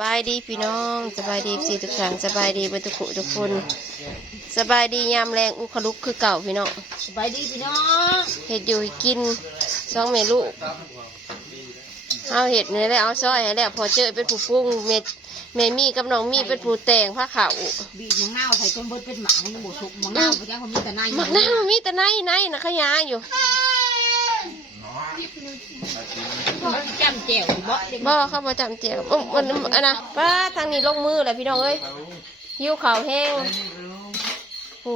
บายดีพี่น้องสบายดีสี่ทุกท่านสบายดีเบรรทุกทุกคนสบายดียามแรงอุคลุกคือเก่าพี่น้องสบายดีพี่น้องเห็ดอยู่ให้กินสองเมลูกเอาเห็ดนี่แหล้วเอาซอยให้แล้วพอเจอเป็นผู้ปรุงเม็ดเมมี่กับน้องมี่เป็นผู้แต่งผ้าขาวบีบมังนาวใส่ต้นเบิดเป็นหมายังบ่สุกมังนาวไปจ้างคนมีแต่ในมักน้ามีแต่ในในนะขยาอยู่ จำแจ่วบ่เด็กบ่เข้าประจำเจียวอุ๊ยมันอันนะป้าทางนี้ลงมือเลยพี่น้องเอ้ยหิวข่าวแห้งโอ้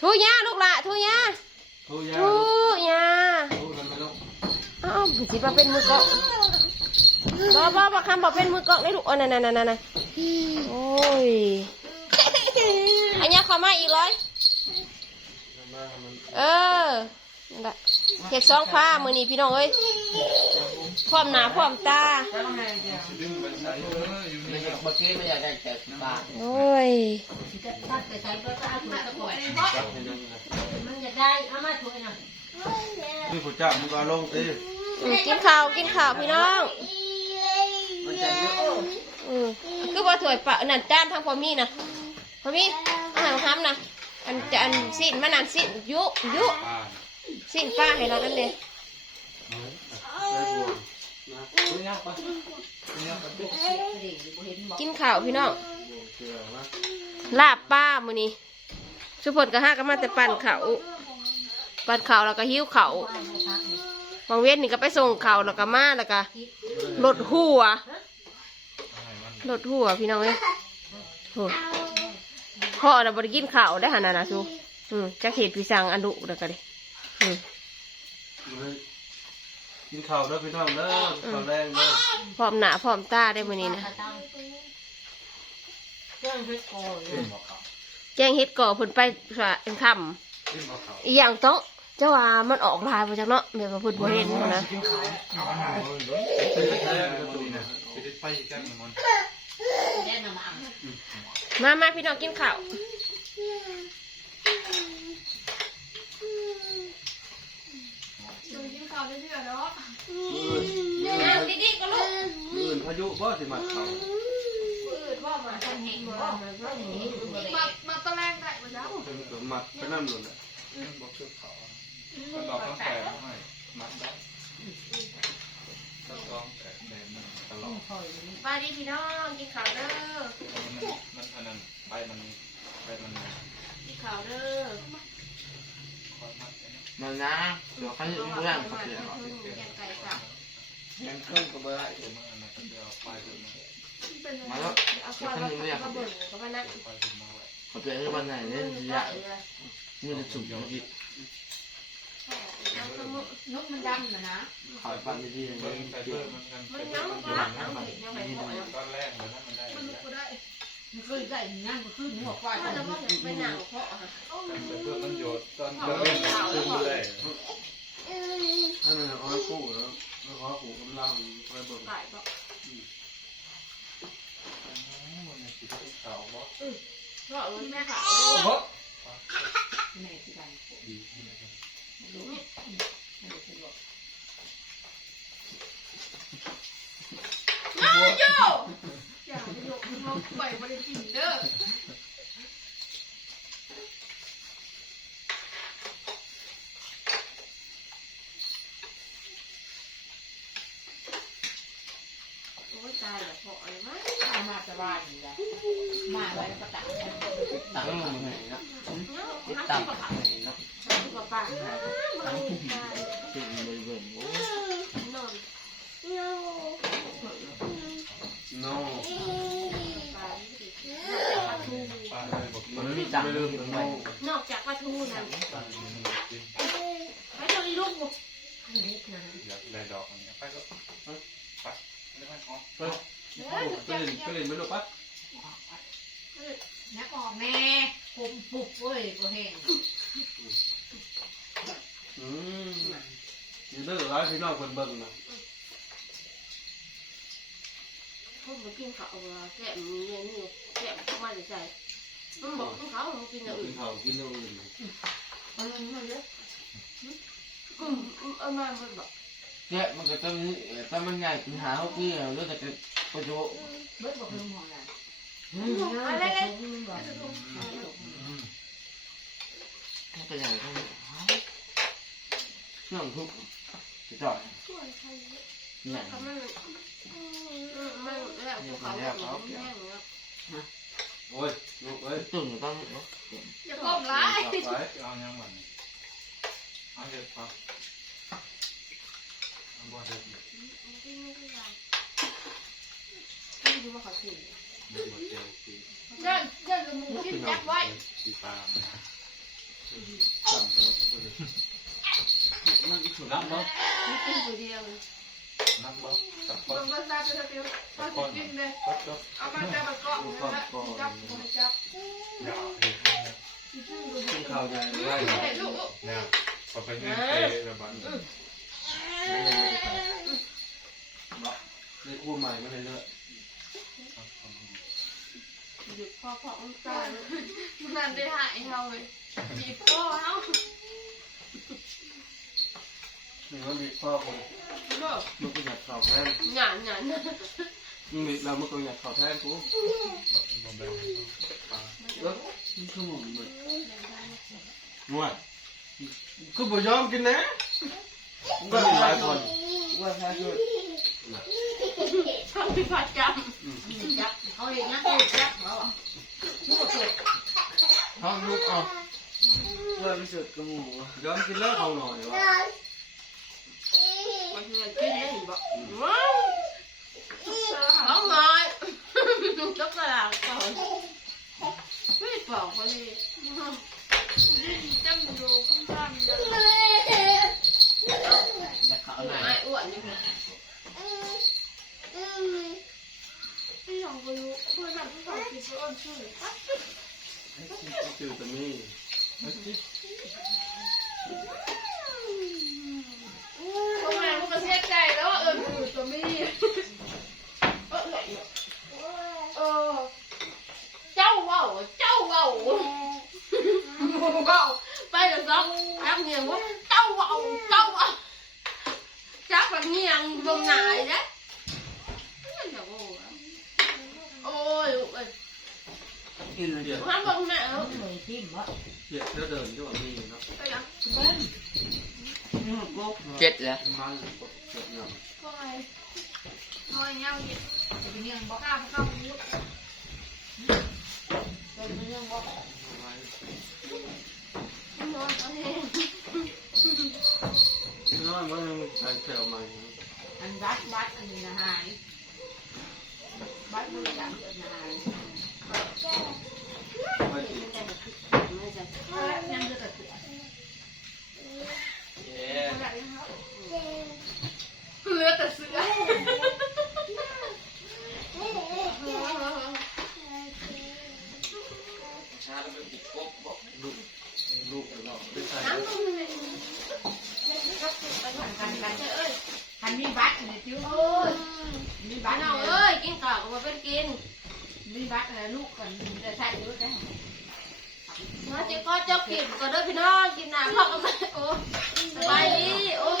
ทุยาลูกละทุยาโทรยาทุยาโทรทำไมลูกอ้าวสิมาเป็นมือกองบ่บ่บ่คำบอกเป็นมือกองได้ลูกอ๋อนั่นนั่นนั่นนั่นโอ้ยอันนี้เข้ามาอีกร้อยเออนั่นละ เห็ดสองฟ้ามือนี้พี่น้องเอ้ยพร้อมหน้าพร้อมตาดึงไปไหนเอออยู่นี่ครับเมื่อกี้ไม่อยากได้แต่บาทโอ้ยแต่ใส่ก็จะเอาถุงตะกร้อยจับให้ยังไงมันจะได้เอามาถุงน่ะนี่ผู้จับมึงก็ลงตีอืมกินข้าวกินข้าวพี่น้องมันจะเยอะอืมคือว่าถ้วยปะนั่นจานทางพอมีนะพอมีอาหารคำนะอันจะอันสิ้นมันอันสิ้นยุยุอ่า สิ้นป้าให้เรานั่นเลยได้วยยากปะคุยยากปะบัวกินข้าวพี่น้องลาบป้ามือนี้สุพลก็ห้าก็มาแต่ปั่นเขาปั่นเขาแล้วก็หิ้วเขาบางเว้นนี่ก็ไปส่งเขาแล้วก็มาแล้วก็รถหัวรถหัวพี่น้องเอ้ยโหพ่อน่ะบ่ได้กินข้าวได้หันน่ะนะซูจักเห็ดพี่สังอันดุแล้วก็ดิอืม กินข้าวเด้อพี่น้องเด้อข้าวแรงเด้อพร้อมหนาพร้อมตาได้มื้อนี้นะเครื่องฮ็ดก่อแจ้งเฮ็ดก่อเพิ่นไปว่าเป็นค่กินเอาข้าวำอีหยังโต๊ะเจ้าว่ามันออกลายมาจากเนาะแบบว่าเพิ่นบ่เห็นหั้นนะเป็นแท้กระตุ้นนะจะได้ไปกันมันแน่นอนมามามาพี่น้องกินข้าวอะดีๆก็ลูกอื่นพายุบ่สิมาเขามามาตะแรงไก่มาแล้วเป็นตัวมัดไปนั่นหล่นอะบอกชื่อเขาก็ตอบต้องแต่ให้มัดได้ต้องต้องแต่แดงตลอดไปดีพี่น้องกินข้าวเด้อมันอันนั้นใบมันใบมันกินข้าวเด้อคอย มันนะเดี๋ยวเขาจะรู้เรื่องเขาเสียแกงไก่สับยังเครื่องก็ไม่ได้เดี๋ยวมันอันนั้นก็เดี๋ยวไปถึงมาเป็นแล้วเอาข้าวแล้วก็เบิ่งก็มานั่งไปถึงมาไว้เขาตัวเองวันไหนเนี่ยยากมือจะสุกอย่างนี้นกมันดำนะนะขายปันดีๆเบิ่งนี่ไปเกี่ยเงมันกันมันยัง เคยได้งานก็ขึ้นหัวควายมันจะบ่เห็นไปหนังเพาะค่ะแต่เพื่อมันโยดตอนเล่นขึ้นไม่ได้ถ้ามันเอาคู่แล้วเอาคู่กำลังไปเบิ่งไก่บ่เต่าบ่เพราะมันแม่ค่ะบ่แม่ที่กัน มันปล่อยมันกินเด้อโอ้ยตายแล้วเพาะอะไรมั้ยมามาสบายอยู่แล้วมาไว้ประตักตั้งมันไหนนะติดตั้งกับไหนนะกับป้าตั้งสิ่งเลยเบิ่งโอ้ นอน โน่ ปลา ปลาเลย บอกมันมีตังไม่ลืมอยู่โน่นอกจากปลาทูนั่นปลากินไม่ต้องอีลูกบ่อยากได้ดอกอย่างเงี้ยไปก็ไปไม่ได้อ๋อไปเอ้ยไปเล่นไปเล่นไม่รู้ปะนักออกแม่ผมปุบเว้ยก็แห้งอืมนี่เด้อร้านพี่น้องคนเบิ่งนะผมบ่กินข้าวแก้มเนี่ยนี่แก้มมาใส่ มันบอกเขาเขากินอย่างกิอื่นนข้าวกินอย่างอื่นมันมันเยอะอืมเอามามันบอกเนี่ยมันก็ต้องถ้ามันใหญ่ถึงหาเขาพี่เราเลือกแต่ประโยชน์เบิดบอกเพิ่มหอน่ะอะไรเลยถ้าเป็นใหญ่ต้องเครื่องทุกจะจ่อยใหญ่มันมันแล้วภูเขาแบบนี้แห้งแล้ว โอ้ยลูกเอ้ยตึงต้องอย่าก้มร้ายต่อไปเอายังมันเอาเห็ดปะเอาบ่เห็ดไม่รู้ว่าเขาถือเด็ดหมดเจียวสีเดินเดินกับหมูกินจับไว้สีฟ้าสั่งตัวเขาเลยมันอีกส่วนนับบ่ไม่กินตัวเดียว นับบ่จับมับ่นก็ซาไปสักเดียวพอจะกินเลยจับจับเอามาจับมันก็นะจับมันจับอย่าเห็ดขึ้นข่าวใหญ่ไล่เห็นลูกเนี่ยพอไปเงินเตะระบาดในคู่ใหม่มาเลยเลยหยุดพ่อพ่อองตานั่นได้หายเขาเลยบีบคอเขา หนึ่งมันมีพ่อคนเลิกมันก็อยากข่าวแทนหยานหยานมึงมีเราเมื่อก่อนอยากข่าวแทนกูบ่แบ่งปลาแล้วมันคือหมุนเหมือนนวดคือบ่ยอมกินนะก็หลายคนว่าแค่ช่วยชอบพิพัฒน์จจับเขาเองนะเขาจับเขาอะลูกเกิดห้องลูกเอาว่าไม่สุดกับหมูยอมกินแล้วเอาหน่อยวะ มันเงินกินได้หรือเล่าว้าวเขาหน่อยจกกระดาก่อนไม่เปล่าเขาเลยจำอยู่ข้างข้างนะอยากข่าไหนไอ้อ้วนนี่ที่สองคนรู้เพื่อนแบบที่สองคืออ้นชื่อจืดแต่มีทำไมพวกกระ เทศใจแล้วว่าเออคือตัวมี่เออเออเจ้าว่าวเจ้าว่าวว่าวไปเดี๋ยวซ้อมจับเงียงว่าเจ้าว่าวเจ้าว่าวจับแบบเงียงลงหนายนะโอ้ยลูกเอ้ยกินเลยเดี๋ยวห้ามบอกแม่เอ้าเลยทิ่มวะเดี๋ยวเดินที่ว่ามีเนาะไปนะเจ็ดแล้วมันเจ็ดเนาะก็ไงทำไมเงี้ยกินจะเป็นยังบ่ข้าวข้าวมุดเป็นยังบ่นอนเอาเองน้อยมันใช้แถวใหม่อันบัดบัดอันนี้นะหายบัดมันจับอันหาย ไม่ติด ยังเลือดเสือ เย้ เหลือแต่เสือ ชาแล้วไปติดกบบอกลูกลูกเราเป็นใคร กันกันเอ้ย คันมีบัดเนี่ยจิ้วโอ้ยมีบ้าบันดเอาเอ้เอ้ยยกินข้าวก็มาเป็นกิน มีบัดอะไรลูกกันจะใช้เยอะได้มาเจ๊ก็เจ้ากินก็เด้อพี่น้องกินน้ำพ่อก็มาโอ้สบายดีโอ้ย